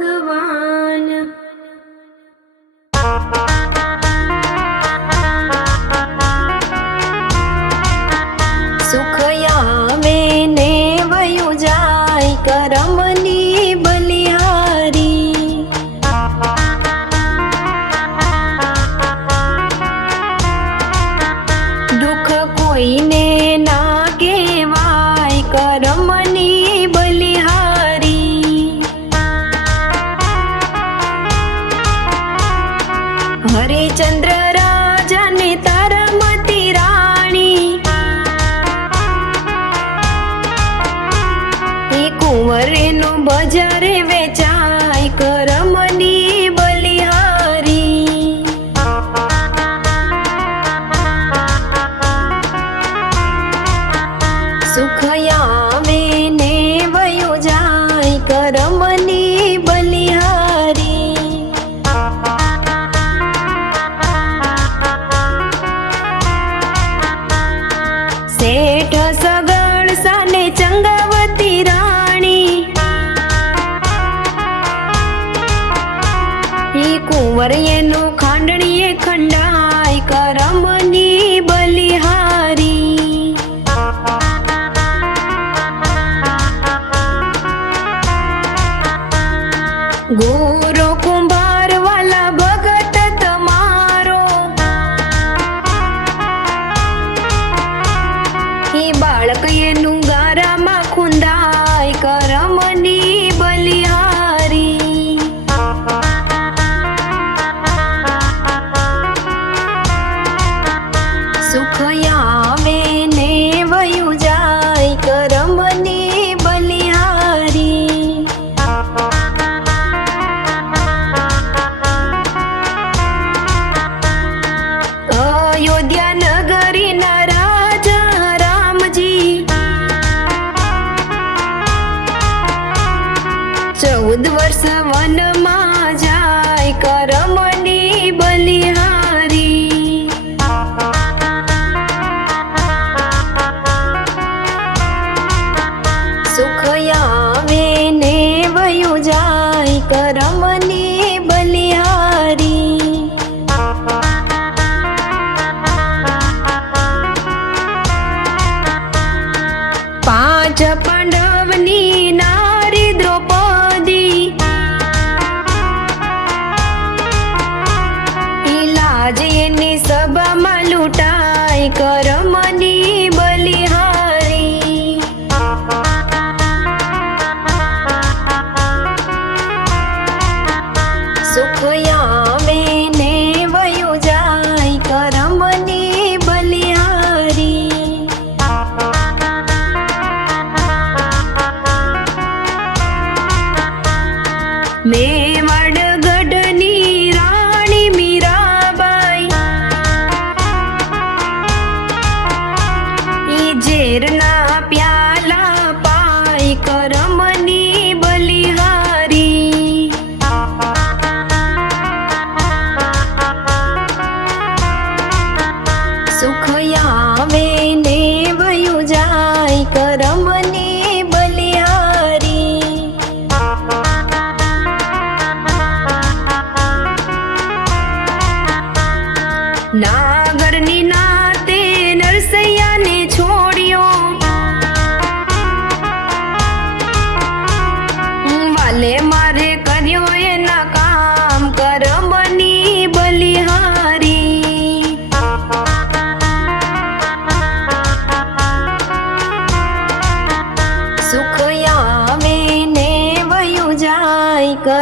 भगवान જાય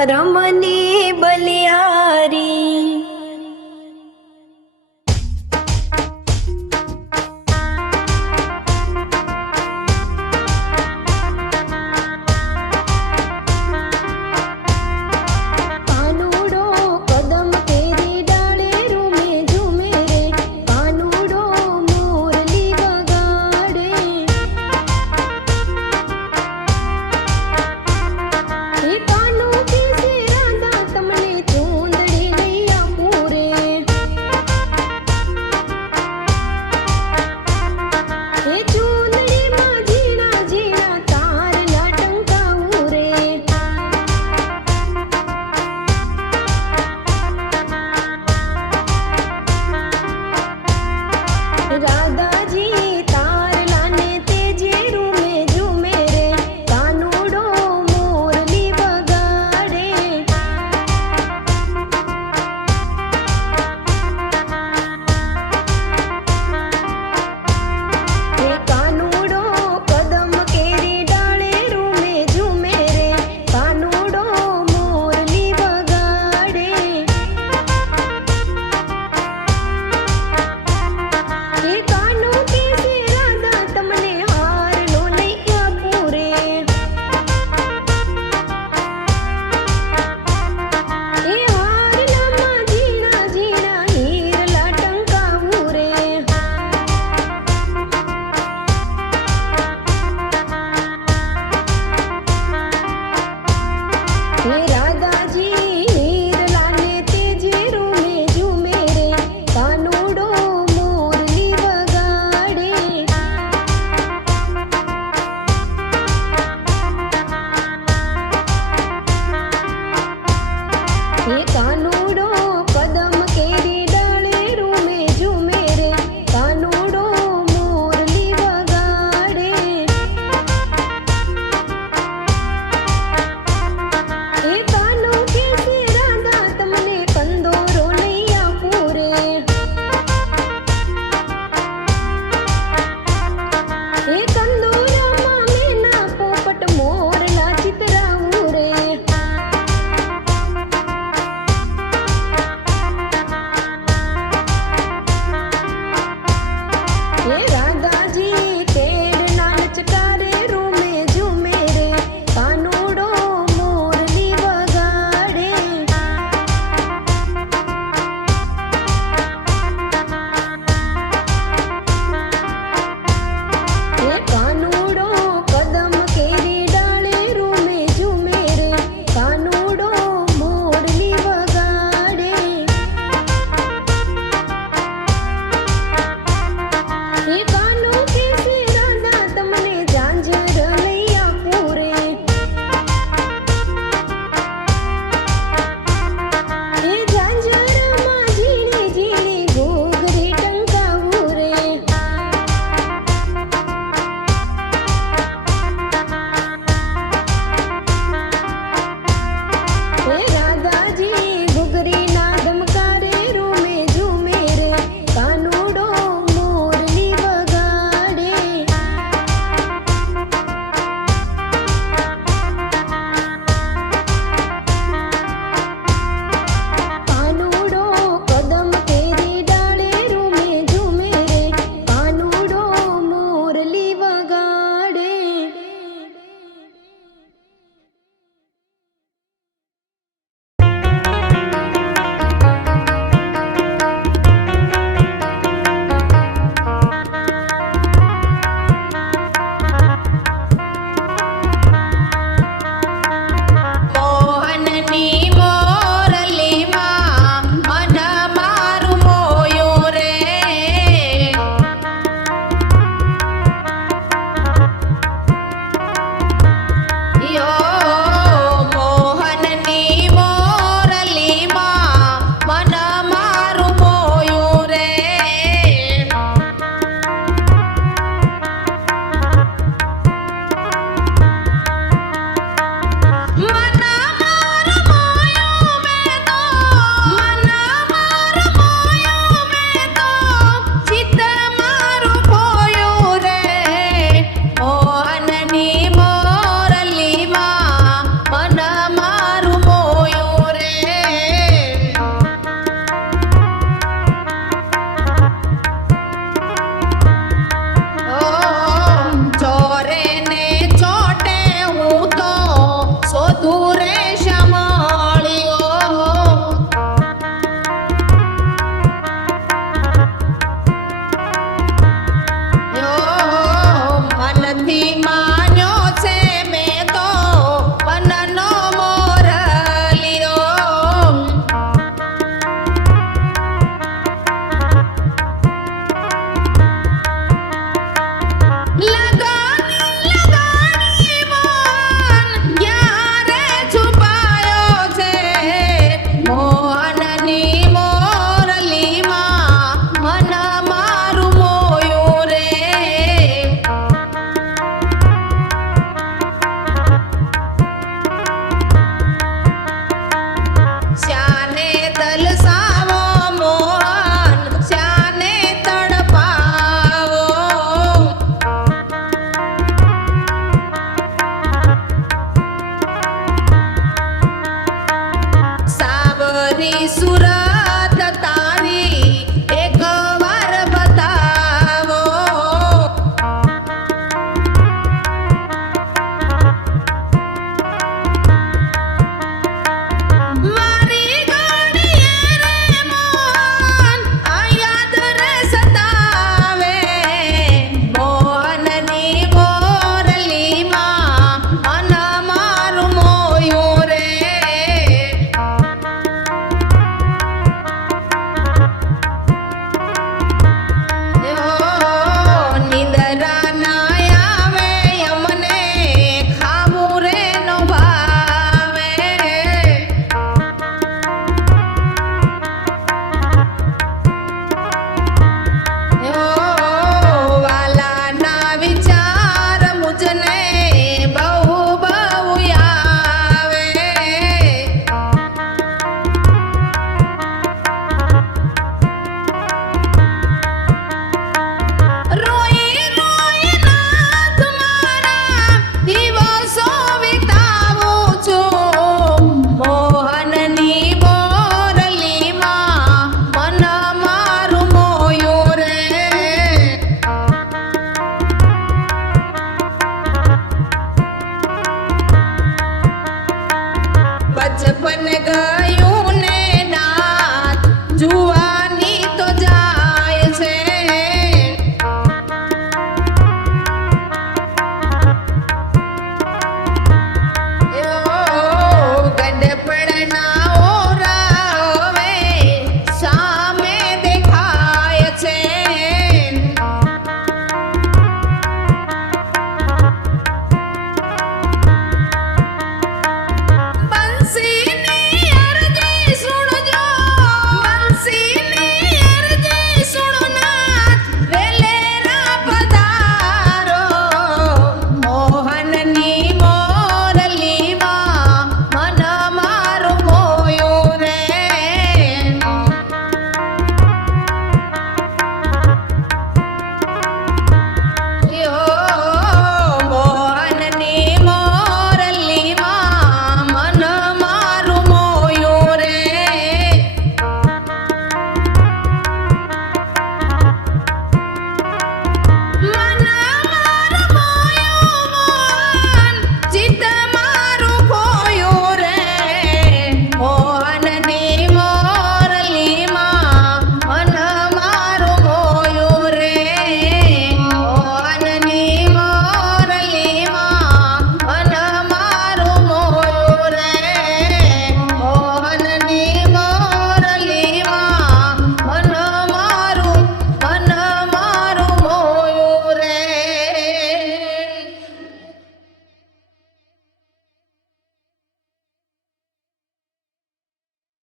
સુખ